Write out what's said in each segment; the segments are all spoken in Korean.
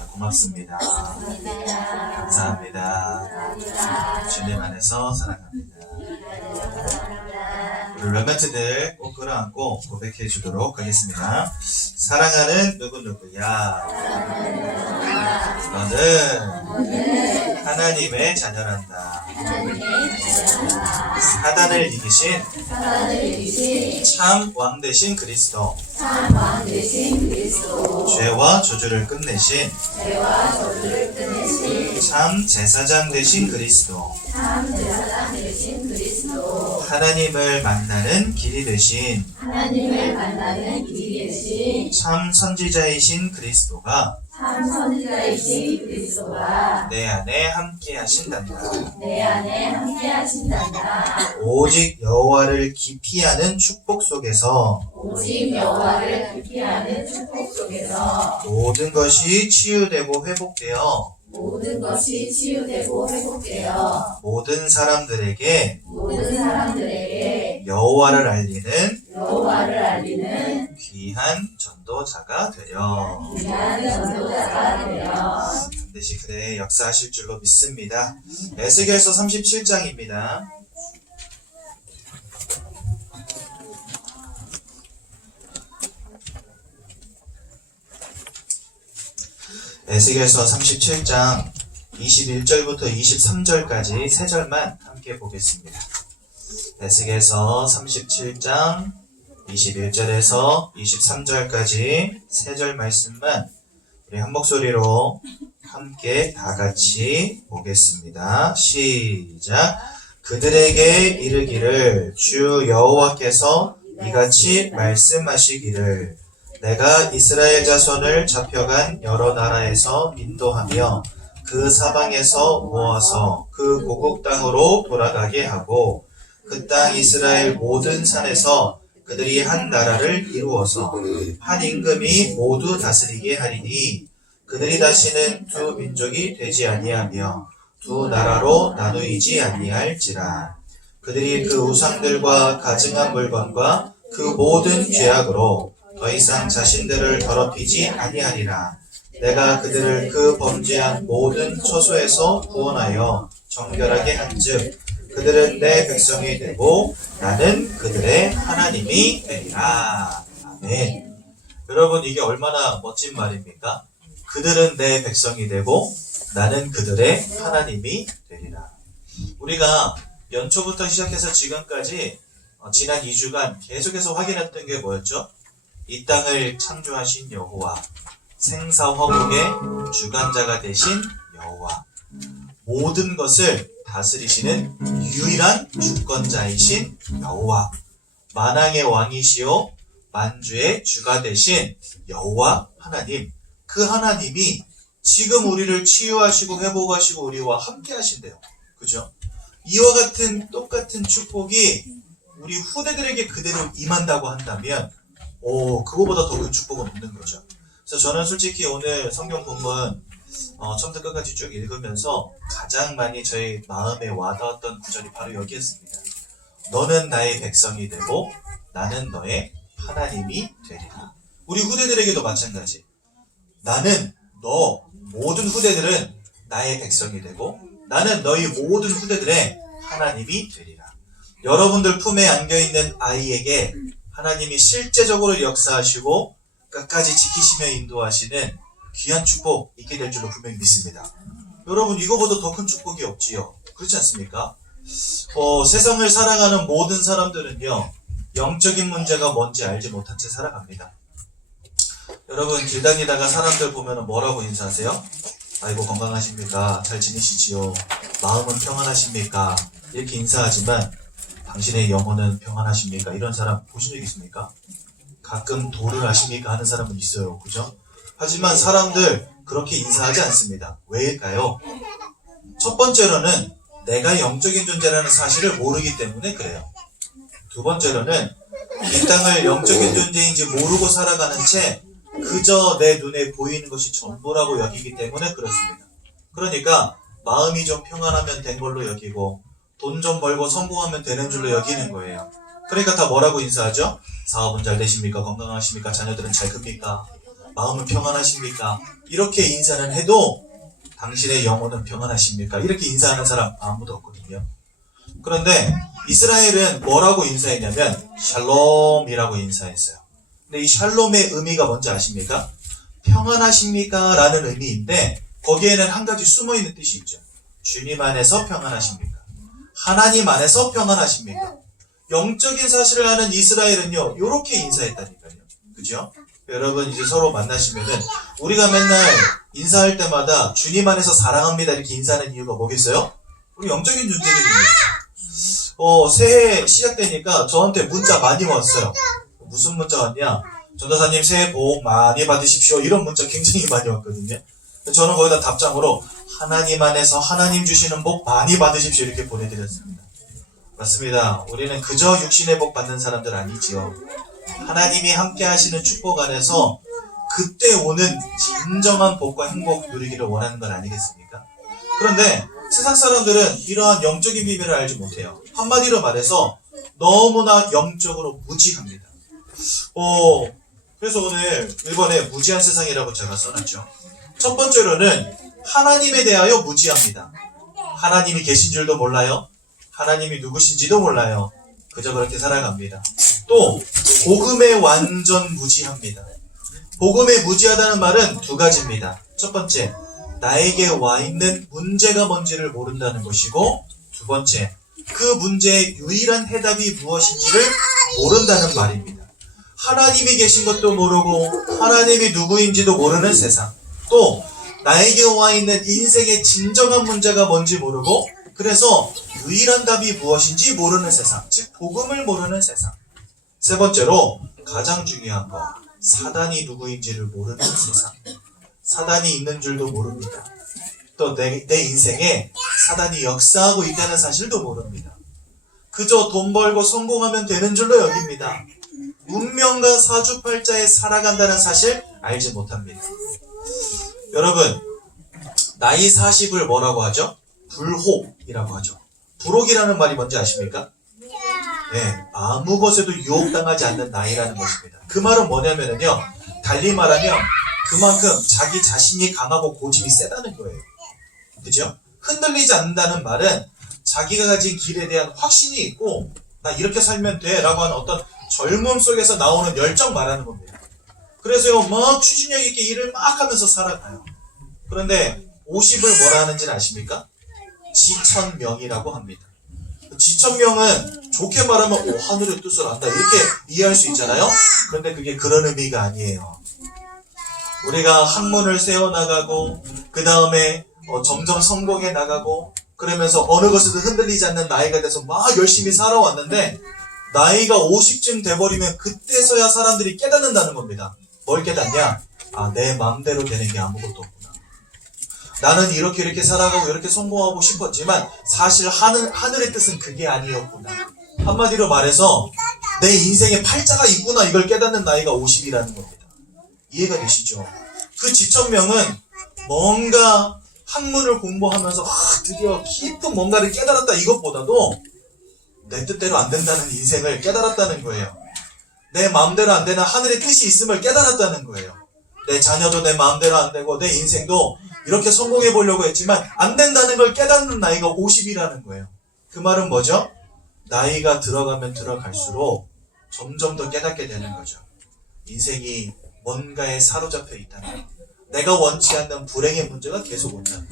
해주셔서 고맙습니다. 감사합니다. 주님 안에서 사랑합니다. 우리 랩멘트들 꼭 끌어안고 고백해 주도록 하겠습니다. 사랑하는 누구누구야, 너는 하나님의 자녀란다. 사단을 이기신 참 왕 되신 그리스도, 죄와 저주를 끝내신 참 제사장 되신 그리스도, 하나님을 만나는 길이 되신 참 선지자이신 그리스도가 내 안에 함께 하신단다. 오직 여호와를 깊이 아는 축복 속에서 모든 것이 치유되고 회복되어 모든 사람들에게 여호와를 알리는 귀한 전도자가 되려 반드시 그래 역사하실 줄로 믿습니다. 에스겔서 37장입니다. 에스겔서 37장 21절부터 23절까지 세 절만 함께 보겠습니다. 에스겔서 37장 21절에서 23절까지 세 절 말씀만 우리 한 목소리로 함께 다 같이 보겠습니다. 시작. 그들에게 이르기를 주 여호와께서 이같이 말씀하시기를 내가 이스라엘 자손을 잡혀간 여러 나라에서 인도하며 그 사방에서 모아서 그 고국 땅으로 돌아가게 하고 그 땅 이스라엘 모든 산에서 그들이 한 나라를 이루어서 한 임금이 모두 다스리게 하리니 그들이 다시는 두 민족이 되지 아니하며 두 나라로 나누이지 아니할지라. 그들이 그 우상들과 가증한 물건과 그 모든 죄악으로 더 이상 자신들을 더럽히지 아니하리라. 내가 그들을 그 범죄한 모든 처소에서 구원하여 정결하게 한즉 그들은 내 백성이 되고 나는 그들의 하나님이 되리라. 아멘. 여러분, 이게 얼마나 멋진 말입니까? 그들은 내 백성이 되고 나는 그들의 하나님이 되리라. 우리가 연초부터 시작해서 지금까지 지난 2주간 계속해서 확인했던 게 뭐였죠? 이 땅을 창조하신 여호와, 생사화복의 주관자가 되신 여호와, 모든 것을 다스리시는 유일한 주권자이신 여호와, 만왕의 왕이시오 만주의 주가 되신 여호와 하나님, 그 하나님이 지금 우리를 치유하시고 회복하시고 우리와 함께 하신대요. 그죠? 이와 같은 똑같은 축복이 우리 후대들에게 그대로 임한다고 한다면 그거보다 더 큰 축복은 없는 거죠. 그래서 저는 솔직히 오늘 성경 본문 처음부터 끝까지 쭉 읽으면서 가장 많이 저희 마음에 와닿았던 구절이 바로 여기였습니다. 너는 나의 백성이 되고 나는 너의 하나님이 되리라. 우리 후대들에게도 마찬가지. 나는 너 모든 후대들은 나의 백성이 되고 나는 너희 모든 후대들의 하나님이 되리라. 여러분들 품에 안겨있는 아이에게 하나님이 실제적으로 역사하시고 끝까지 지키시며 인도하시는 귀한 축복 있게 될 줄로 분명히 믿습니다. 여러분, 이거보다 더 큰 축복이 없지요. 그렇지 않습니까? 세상을 살아가는 모든 사람들은요, 영적인 문제가 뭔지 알지 못한 채 살아갑니다. 여러분, 길 다니다가 사람들 보면 뭐라고 인사하세요? 아이고, 건강하십니까? 잘 지내시지요? 마음은 평안하십니까? 이렇게 인사하지만 당신의 영혼은 평안하십니까? 이런 사람 보신 적 있습니까? 가끔 도를 아십니까? 하는 사람은 있어요. 그죠? 하지만 사람들 그렇게 인사하지 않습니다. 왜일까요? 첫 번째로는 내가 영적인 존재라는 사실을 모르기 때문에 그래요. 두 번째로는 이 땅을 영적인 존재인지 모르고 살아가는 채 그저 내 눈에 보이는 것이 전부라고 여기기 때문에 그렇습니다. 그러니까 마음이 좀 평안하면 된 걸로 여기고 돈 좀 벌고 성공하면 되는 줄로 여기는 거예요. 그러니까 다 뭐라고 인사하죠? 사업은 잘 되십니까? 건강하십니까? 자녀들은 잘 큽니까? 마음은 평안하십니까? 이렇게 인사는 해도 당신의 영혼은 평안하십니까? 이렇게 인사하는 사람 아무도 없거든요. 그런데 이스라엘은 뭐라고 인사했냐면 샬롬이라고 인사했어요. 근데 이 샬롬의 의미가 뭔지 아십니까? 평안하십니까? 라는 의미인데 거기에는 한 가지 숨어있는 뜻이 있죠. 주님 안에서 평안하십니까? 하나님 안에서 평안하십니까? 영적인 사실을 아는 이스라엘은요, 요렇게 인사했다니까요. 그죠? 여러분 이제 서로 만나시면은 우리가 맨날 인사할 때마다 주님 안에서 사랑합니다 이렇게 인사하는 이유가 뭐겠어요? 우리 영적인 존재들이에요. 새해 시작되니까 저한테 문자 많이 왔어요. 무슨 문자 왔냐? 전도사님 새해 복 많이 받으십시오. 이런 문자 굉장히 많이 왔거든요. 저는 거기다 답장으로 하나님 안에서 하나님 주시는 복 많이 받으십시오 이렇게 보내드렸습니다. 맞습니다. 우리는 그저 육신의 복 받는 사람들 아니지요. 하나님이 함께 하시는 축복 안에서 그때 오는 진정한 복과 행복 누리기를 원하는 건 아니겠습니까? 그런데 세상 사람들은 이러한 영적인 비밀을 알지 못해요. 한마디로 말해서 너무나 영적으로 무지합니다. 그래서 오늘 이번에 무지한 세상이라고 제가 써놨죠. 첫 번째로는 하나님에 대하여 무지합니다. 하나님이 계신 줄도 몰라요. 하나님이 누구신지도 몰라요. 그저 그렇게 살아갑니다. 또 복음에 완전 무지합니다. 복음에 무지하다는 말은 두 가지입니다. 첫 번째, 나에게 와 있는 문제가 뭔지를 모른다는 것이고, 두 번째, 그 문제의 유일한 해답이 무엇인지를 모른다는 말입니다. 하나님이 계신 것도 모르고 하나님이 누구인지도 모르는 세상, 또 나에게 와 있는 인생의 진정한 문제가 뭔지 모르고 그래서 유일한 답이 무엇인지 모르는 세상, 즉 복음을 모르는 세상. 세 번째로 가장 중요한 거, 사단이 누구인지를 모르는 세상. 사단이 있는 줄도 모릅니다. 또 내 인생에 사단이 역사하고 있다는 사실도 모릅니다. 그저 돈 벌고 성공하면 되는 줄로 여깁니다. 운명과 사주팔자에 살아간다는 사실 알지 못합니다. 여러분, 나이 40을 뭐라고 하죠? 불혹이라고 하죠. 불혹이라는 말이 뭔지 아십니까? 네, 아무 것에도 유혹당하지 않는 나이라는 것입니다. 그 말은 뭐냐면요, 달리 말하면 그만큼 자기 자신이 강하고 고집이 세다는 거예요. 그죠? 흔들리지 않는다는 말은 자기가 가진 길에 대한 확신이 있고 나 이렇게 살면 돼 라고 하는 어떤 젊음 속에서 나오는 열정 말하는 겁니다. 그래서요, 막 추진력 있게 일을 막 하면서 살아가요. 그런데 50을 뭐라 하는지는 아십니까? 지천명이라고 합니다. 지천명은 좋게 말하면 하늘의 뜻을 안다 이렇게 이해할 수 있잖아요. 그런데 그게 그런 의미가 아니에요. 우리가 학문을 세워나가고 그 다음에 점점 성공해 나가고 그러면서 어느 것에도 흔들리지 않는 나이가 돼서 막 열심히 살아왔는데 나이가 50쯤 돼버리면 그때서야 사람들이 깨닫는다는 겁니다. 뭘 깨닫냐? 내 마음대로 되는 게 아무것도 없구나. 나는 이렇게 살아가고 이렇게 성공하고 싶었지만 사실 하늘의 뜻은 그게 아니었구나. 한마디로 말해서 내 인생에 팔자가 있구나 이걸 깨닫는 나이가 50이라는 겁니다. 이해가 되시죠? 그 지천명은 뭔가 학문을 공부하면서 드디어 깊은 뭔가를 깨달았다 이것보다도 내 뜻대로 안 된다는 인생을 깨달았다는 거예요. 내 마음대로 안 되는 하늘의 뜻이 있음을 깨달았다는 거예요. 내 자녀도 내 마음대로 안 되고 내 인생도 이렇게 성공해 보려고 했지만 안 된다는 걸 깨닫는 나이가 50이라는 거예요. 그 말은 뭐죠? 나이가 들어가면 들어갈수록 점점 더 깨닫게 되는 거죠. 인생이 뭔가에 사로잡혀 있다는, 내가 원치 않는 불행의 문제가 계속 온다는,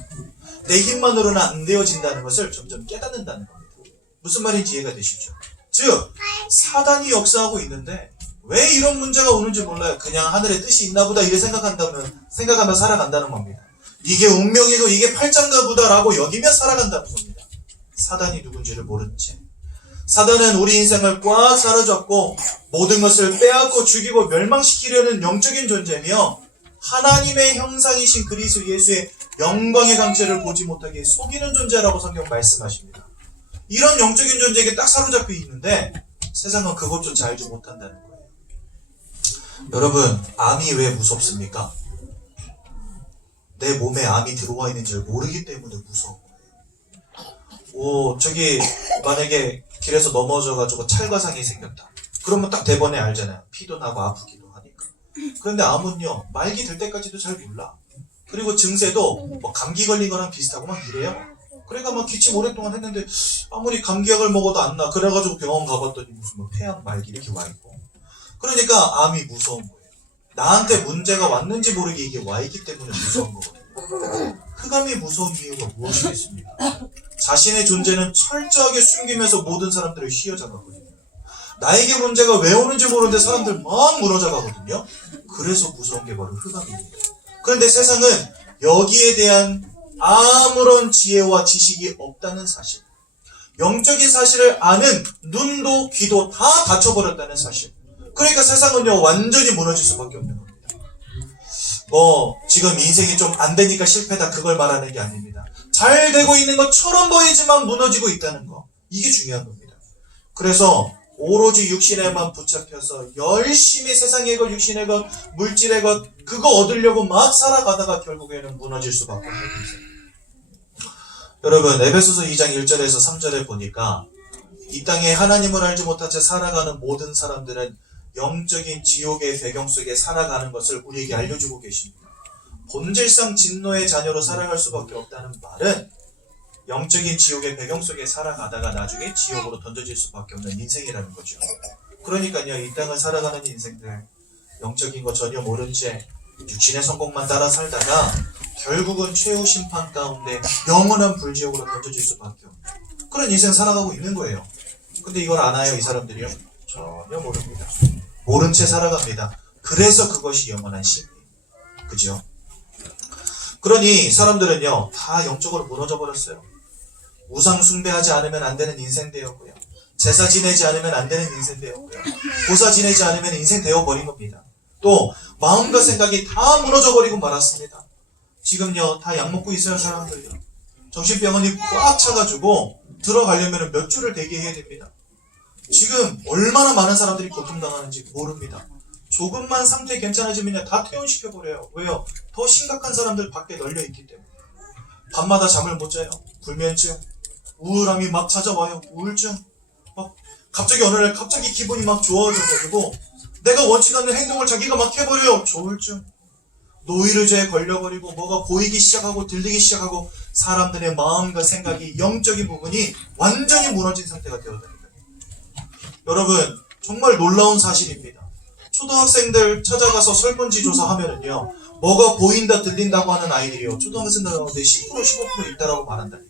내 힘만으로는 안 되어진다는 것을 점점 깨닫는다는 겁니다. 무슨 말인지 이해가 되시죠? 즉 사단이 역사하고 있는데 왜 이런 문제가 오는지 몰라요. 그냥 하늘의 뜻이 있나 보다 이렇게 생각하며 살아간다는 겁니다. 이게 운명이고 이게 팔짱가 보다라고 여기며 살아간다는 겁니다. 사단이 누군지를 모른 채. 사단은 우리 인생을 꽉 사로잡고 모든 것을 빼앗고 죽이고 멸망시키려는 영적인 존재며 하나님의 형상이신 그리스도 예수의 영광의 강체를 보지 못하게 속이는 존재라고 성경 말씀하십니다. 이런 영적인 존재에게 딱 사로잡혀 있는데 세상은 그것조차 알지 못한다는 거예요. 여러분, 암이 왜 무섭습니까? 내 몸에 암이 들어와 있는지를 모르기 때문에 무서운 거예요. 저기 만약에 길에서 넘어져가지고 찰과상이 생겼다. 그러면 딱 대번에 알잖아요. 피도 나고 아프기도 하니까. 그런데 암은요, 말기 될 때까지도 잘 몰라. 그리고 증세도 뭐 감기 걸린 거랑 비슷하고 막 이래요. 그러니까 막 기침 오랫동안 했는데 아무리 감기약을 먹어도 안 나. 그래가지고 병원 가봤더니 무슨 뭐 폐암 말기 이렇게 와 있고. 그러니까 암이 무서운 거예요. 나한테 문제가 왔는지 모르게 이게 와 있기 때문에 무서운 거거든요. 흑암이 무서운 이유가 무엇이겠습니까? 자신의 존재는 철저하게 숨기면서 모든 사람들을 휘어잡았거든요. 나에게 문제가 왜 오는지 모르는데 사람들 막 무너져 가거든요. 그래서 무서운 게 바로 흑암입니다. 그런데 세상은 여기에 대한 아무런 지혜와 지식이 없다는 사실, 영적인 사실을 아는 눈도 귀도 다 닫혀버렸다는 사실. 그러니까 세상은요, 완전히 무너질 수밖에 없는 겁니다. 지금 인생이 좀 안 되니까 실패다, 그걸 말하는 게 아닙니다. 잘 되고 있는 것처럼 보이지만 무너지고 있다는 거, 이게 중요한 겁니다. 그래서 오로지 육신에만 붙잡혀서 열심히 세상의 것, 육신의 것, 물질의 것, 그거 얻으려고 막 살아가다가 결국에는 무너질 수밖에 없는 인생. 여러분, 에베소서 2장 1절에서 3절에 보니까 이 땅에 하나님을 알지 못한 채 살아가는 모든 사람들은 영적인 지옥의 배경 속에 살아가는 것을 우리에게 알려주고 계십니다. 본질상 진노의 자녀로 살아갈 수밖에 없다는 말은 영적인 지옥의 배경 속에 살아가다가 나중에 지옥으로 던져질 수밖에 없는 인생이라는 거죠. 그러니까요, 이 땅을 살아가는 인생들, 영적인 거 전혀 모른 채 육신의 성공만 따라 살다가 결국은 최후 심판 가운데 영원한 불지옥으로 던져질 수밖에 없는 그런 인생 살아가고 있는 거예요. 근데 이걸 아나요, 이 사람들이요? 전혀 모릅니다. 모른 채 살아갑니다. 그래서 그것이 영원한 심리. 그죠? 그러니 사람들은요, 다 영적으로 무너져 버렸어요. 우상 숭배하지 않으면 안 되는 인생 되었고요. 제사 지내지 않으면 안 되는 인생 되었고요. 보사 지내지 않으면 인생 되어버린 겁니다. 또 마음과 생각이 다 무너져 버리고 말았습니다. 지금요, 다 약 먹고 있어요, 사람들요. 정신병원이 꽉 차가지고 들어가려면 몇 주를 대기해야 됩니다. 지금 얼마나 많은 사람들이 고통당하는지 모릅니다. 조금만 상태 괜찮아지면 다 퇴원시켜버려요. 왜요? 더 심각한 사람들 밖에 널려있기 때문에. 밤마다 잠을 못 자요. 불면증, 우울함이 막 찾아와요. 우울증. 막 갑자기 어느 날 갑자기 기분이 막 좋아져가지고 내가 원치 않는 행동을 자기가 막 해버려요. 조울증. 노이로제에 걸려버리고 뭐가 보이기 시작하고 들리기 시작하고 사람들의 마음과 생각이 영적인 부분이 완전히 무너진 상태가 되어버립니다. 여러분, 정말 놀라운 사실입니다. 초등학생들 찾아가서 설문지 조사하면은요, 뭐가 보인다 들린다고 하는 아이들이요, 초등학생들 가운데 10% 15% 있다라고 말한다니까요.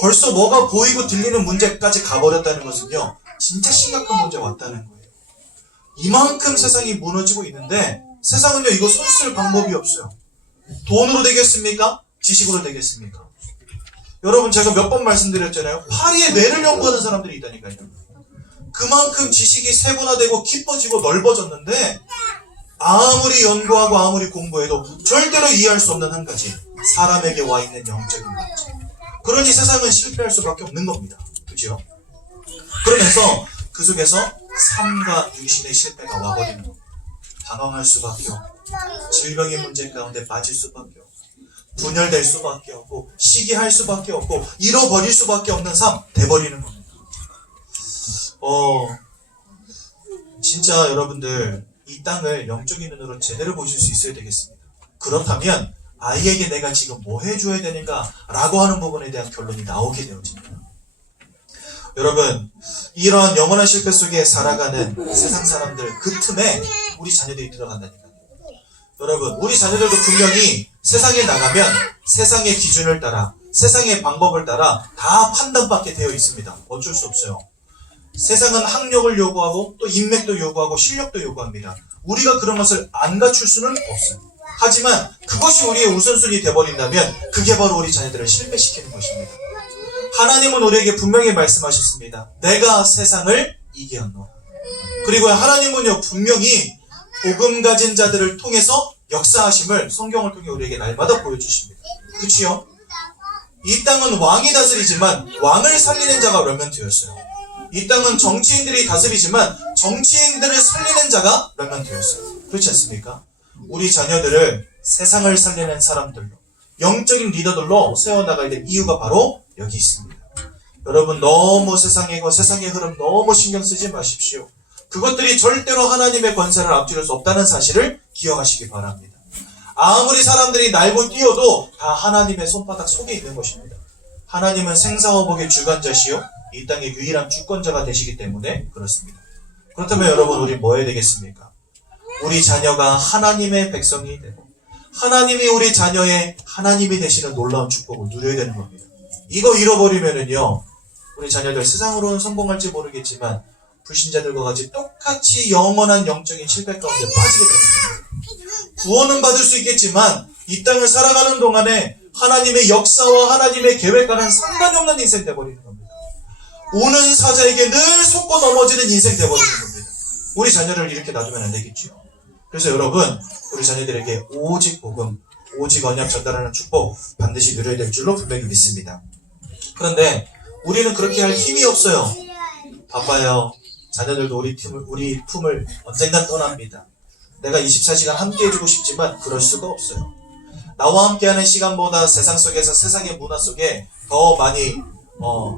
벌써 뭐가 보이고 들리는 문제까지 가버렸다는 것은요, 진짜 심각한 문제가 왔다는 거예요. 이만큼 세상이 무너지고 있는데 세상은요, 이거 손쓸 방법이 없어요. 돈으로 되겠습니까? 지식으로 되겠습니까? 여러분, 제가 몇 번 말씀드렸잖아요. 파리의 뇌를 연구하는 사람들이 있다니까요. 그만큼 지식이 세분화되고 깊어지고 넓어졌는데 아무리 연구하고 아무리 공부해도 절대로 이해할 수 없는 한 가지, 사람에게 와 있는 영적인 문제. 그러니 세상은 실패할 수밖에 없는 겁니다. 그죠? 그러면서 그 속에서 삶과 육신의 실패가 와버리는 겁니다. 방황할 수밖에 없고, 질병의 문제 가운데 빠질 수밖에 없고, 분열될 수밖에 없고, 시기할 수밖에 없고, 잃어버릴 수밖에 없는 삶 돼버리는 겁니다. 진짜 여러분들, 이 땅을 영적인 눈으로 제대로 보실 수 있어야 되겠습니다. 그렇다면 아이에게 내가 지금 뭐 해줘야 되는가 라고 하는 부분에 대한 결론이 나오게 되어집니다. 여러분, 이런 영원한 실패 속에 살아가는 세상 사람들 그 틈에 우리 자녀들이 들어간다니까요. 여러분, 우리 자녀들도 분명히 세상에 나가면 세상의 기준을 따라, 세상의 방법을 따라 다 판단받게 되어 있습니다. 어쩔 수 없어요. 세상은 학력을 요구하고 또 인맥도 요구하고 실력도 요구합니다. 우리가 그런 것을 안 갖출 수는 없어요. 하지만 그것이 우리의 우선순위 되어버린다면 그게 바로 우리 자녀들을 실패시키는 것입니다. 하나님은 우리에게 분명히 말씀하셨습니다. 내가 세상을 이기었노라. 그리고 하나님은요, 분명히 복음 가진 자들을 통해서 역사하심을 성경을 통해 우리에게 날마다 보여주십니다. 그치요? 이 땅은 왕이 다스리지만 왕을 살리는 자가 몇 명 되었어요. 이 땅은 정치인들이 다스리지만 정치인들을 살리는 자가 몇 명 되었어요. 그렇지 않습니까? 우리 자녀들을 세상을 살리는 사람들로, 영적인 리더들로 세워나가야 될 이유가 바로 여기 있습니다. 여러분, 너무 세상의 것, 세상의 흐름 너무 신경 쓰지 마십시오. 그것들이 절대로 하나님의 권세를 앞뒤를 수 없다는 사실을 기억하시기 바랍니다. 아무리 사람들이 날고 뛰어도 다 하나님의 손바닥 속에 있는 것입니다. 하나님은 생사화복의 주관자시요 이 땅의 유일한 주권자가 되시기 때문에 그렇습니다. 그렇다면 여러분, 우리 뭐 해야 되겠습니까? 우리 자녀가 하나님의 백성이 되고 하나님이 우리 자녀의 하나님이 되시는 놀라운 축복을 누려야 되는 겁니다. 이거 잃어버리면은요, 우리 자녀들 세상으로는 성공할지 모르겠지만 불신자들과 같이 똑같이 영원한 영적인 실패 가운데 빠지게 되는 겁니다. 구원은 받을 수 있겠지만 이 땅을 살아가는 동안에 하나님의 역사와 하나님의 계획과는 상관이 없는 인생 돼버리는 겁니다. 오는 사자에게 늘 속고 넘어지는 인생 돼버리는 겁니다. 우리 자녀를 이렇게 놔두면 안 되겠죠. 그래서 여러분, 우리 자녀들에게 오직 복음, 오직 언약 전달하는 축복 반드시 누려야 될 줄로 분명히 믿습니다. 그런데 우리는 그렇게 할 힘이 없어요. 바빠요. 자녀들도 우리 품을 언젠간 떠납니다. 내가 24시간 함께 해주고 싶지만 그럴 수가 없어요. 나와 함께하는 시간보다 세상 속에서 세상의 문화 속에 더 많이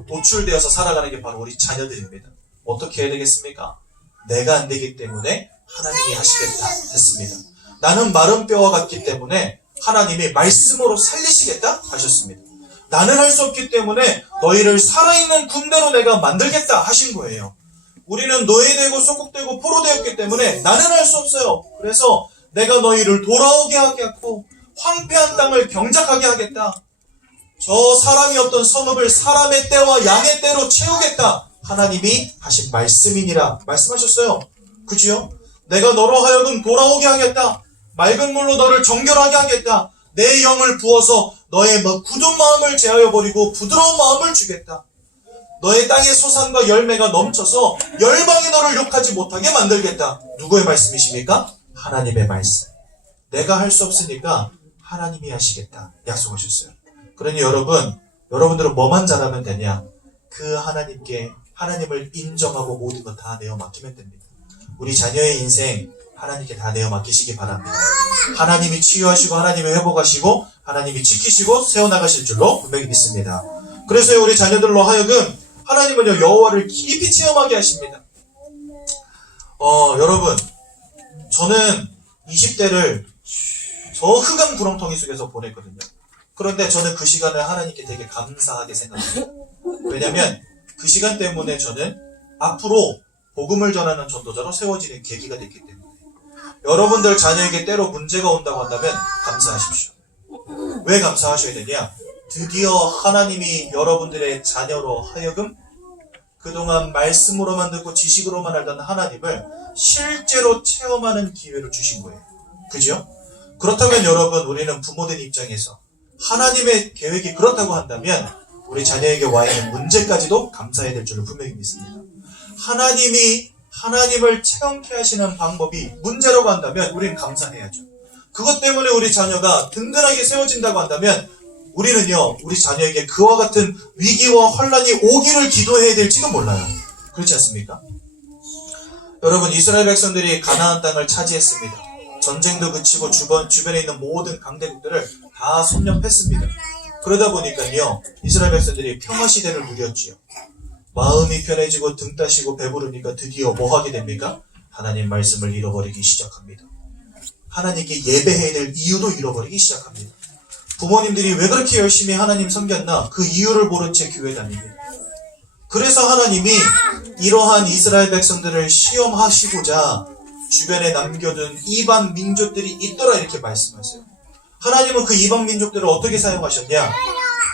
노출되어서 살아가는 게 바로 우리 자녀들입니다. 어떻게 해야 되겠습니까? 내가 안 되기 때문에 하나님이 하시겠다 했습니다. 나는 마른 뼈와 같기 때문에 하나님이 말씀으로 살리시겠다 하셨습니다. 나는 할 수 없기 때문에 너희를 살아있는 군대로 내가 만들겠다 하신 거예요. 우리는 노예되고 소국되고 포로되었기 때문에 나는 할 수 없어요. 그래서 내가 너희를 돌아오게 하겠고 황폐한 땅을 경작하게 하겠다. 저 사람이 없던 성읍을 사람의 때와 양의 때로 채우겠다. 하나님이 하신 말씀이니라 말씀하셨어요. 그지요? 내가 너로 하여금 돌아오게 하겠다. 맑은 물로 너를 정결하게 하겠다. 내 영을 부어서 너의 굳은 마음을 제하여 버리고 부드러운 마음을 주겠다. 너의 땅의 소산과 열매가 넘쳐서 열방이 너를 욕하지 못하게 만들겠다. 누구의 말씀이십니까? 하나님의 말씀. 내가 할 수 없으니까 하나님이 하시겠다 약속하셨어요. 그러니 여러분들은 뭐만 잘하면 되냐? 그 하나님을 인정하고 모든 것 다 내어 맡기면 됩니다. 우리 자녀의 인생 하나님께 다 내어 맡기시기 바랍니다. 하나님이 치유하시고 하나님이 회복하시고 하나님이 지키시고 세워나가실 줄로 분명히 믿습니다. 그래서 우리 자녀들로 하여금 하나님은요, 여호와를 깊이 체험하게 하십니다. 여러분, 저는 20대를 저 흑암 구렁텅이 속에서 보냈거든요. 그런데 저는 그 시간을 하나님께 되게 감사하게 생각합니다. 왜냐면 그 시간 때문에 저는 앞으로 복음을 전하는 전도자로 세워지는 계기가 됐기 때문에. 여러분들 자녀에게 때로 문제가 온다고 한다면 감사하십시오. 왜 감사하셔야 되냐? 드디어 하나님이 여러분들의 자녀로 하여금 그동안 말씀으로만 듣고 지식으로만 알던 하나님을 실제로 체험하는 기회를 주신 거예요. 그죠? 그렇다면 여러분, 우리는 부모된 입장에서 하나님의 계획이 그렇다고 한다면 우리 자녀에게 와 있는 문제까지도 감사해야 될 줄을 분명히 믿습니다. 하나님을 체험케 하시는 방법이 문제라고 한다면 우리는 감사해야죠. 그것 때문에 우리 자녀가 든든하게 세워진다고 한다면 우리는요, 우리 자녀에게 그와 같은 위기와 혼란이 오기를 기도해야 될지도 몰라요. 그렇지 않습니까? 여러분, 이스라엘 백성들이 가나안 땅을 차지했습니다. 전쟁도 그치고 주변에 있는 모든 강대국들을 다 섭렵했습니다. 그러다 보니까요, 이스라엘 백성들이 평화 시대를 누렸지요. 마음이 편해지고 등 따시고 배부르니까 드디어 뭐 하게 됩니까? 하나님 말씀을 잃어버리기 시작합니다. 하나님께 예배해야 될 이유도 잃어버리기 시작합니다. 부모님들이 왜 그렇게 열심히 하나님 섬겼나? 그 이유를 모른 채 교회 다닙니다. 그래서 하나님이 이러한 이스라엘 백성들을 시험하시고자 주변에 남겨둔 이방 민족들이 있더라 이렇게 말씀하세요. 하나님은 그 이방 민족들을 어떻게 사용하셨냐?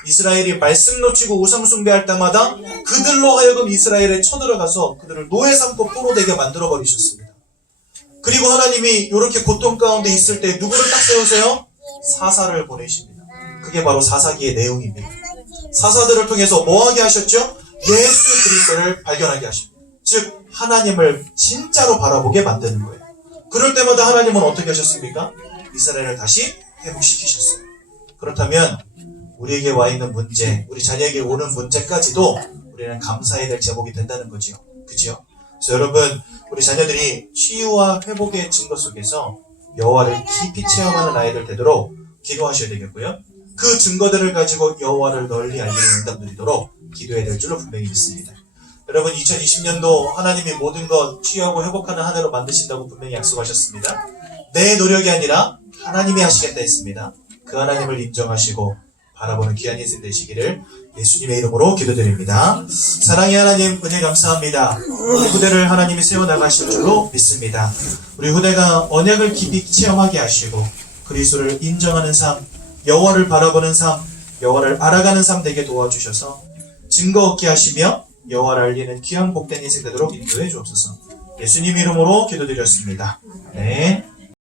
이스라엘이 말씀 놓치고 우상 숭배할 때마다 그들로 하여금 이스라엘에 쳐들어가서 그들을 노예 삼고 포로되게 만들어 버리셨습니다. 그리고 하나님이 이렇게 고통 가운데 있을 때 누구를 딱 세우세요? 사사를 보내십니다. 그게 바로 사사기의 내용입니다. 사사들을 통해서 뭐하게 하셨죠? 예수 그리스도를 발견하게 하십니다. 즉 하나님을 진짜로 바라보게 만드는 거예요. 그럴 때마다 하나님은 어떻게 하셨습니까? 이스라엘을 다시 회복시키셨어요. 그렇다면 우리에게 와 있는 문제, 우리 자녀에게 오는 문제까지도 우리는 감사해야 될 제목이 된다는 거지요. 그죠? 그래서 여러분, 우리 자녀들이 치유와 회복의 증거 속에서 여호와를 깊이 체험하는 아이들 되도록 기도하셔야 되겠고요. 그 증거들을 가지고 여호와를 널리 알리는 응답 누리도록 기도해야 될 줄로 분명히 믿습니다. 여러분 2020년도 하나님이 모든 것 취하고 회복하는 한 해로 만드신다고 분명히 약속하셨습니다. 내 노력이 아니라 하나님이 하시겠다 했습니다. 그 하나님을 인정하시고 바라보는 귀한 인생 되시기를 예수님의 이름으로 기도드립니다. 사랑의 하나님, 은혜 감사합니다. 우리 후대를 하나님이 세워나가실 줄로 믿습니다. 우리 후대가 언약을 깊이 체험하게 하시고 그리스도를 인정하는 삶, 여호와를 바라보는 삶, 여호와를 알아가는 삶 되게 도와주셔서 증거 얻게 하시며 여호와를 알리는 귀한 복된 인생 되도록 인도해 주옵소서. 예수님 이름으로 기도드렸습니다. 네.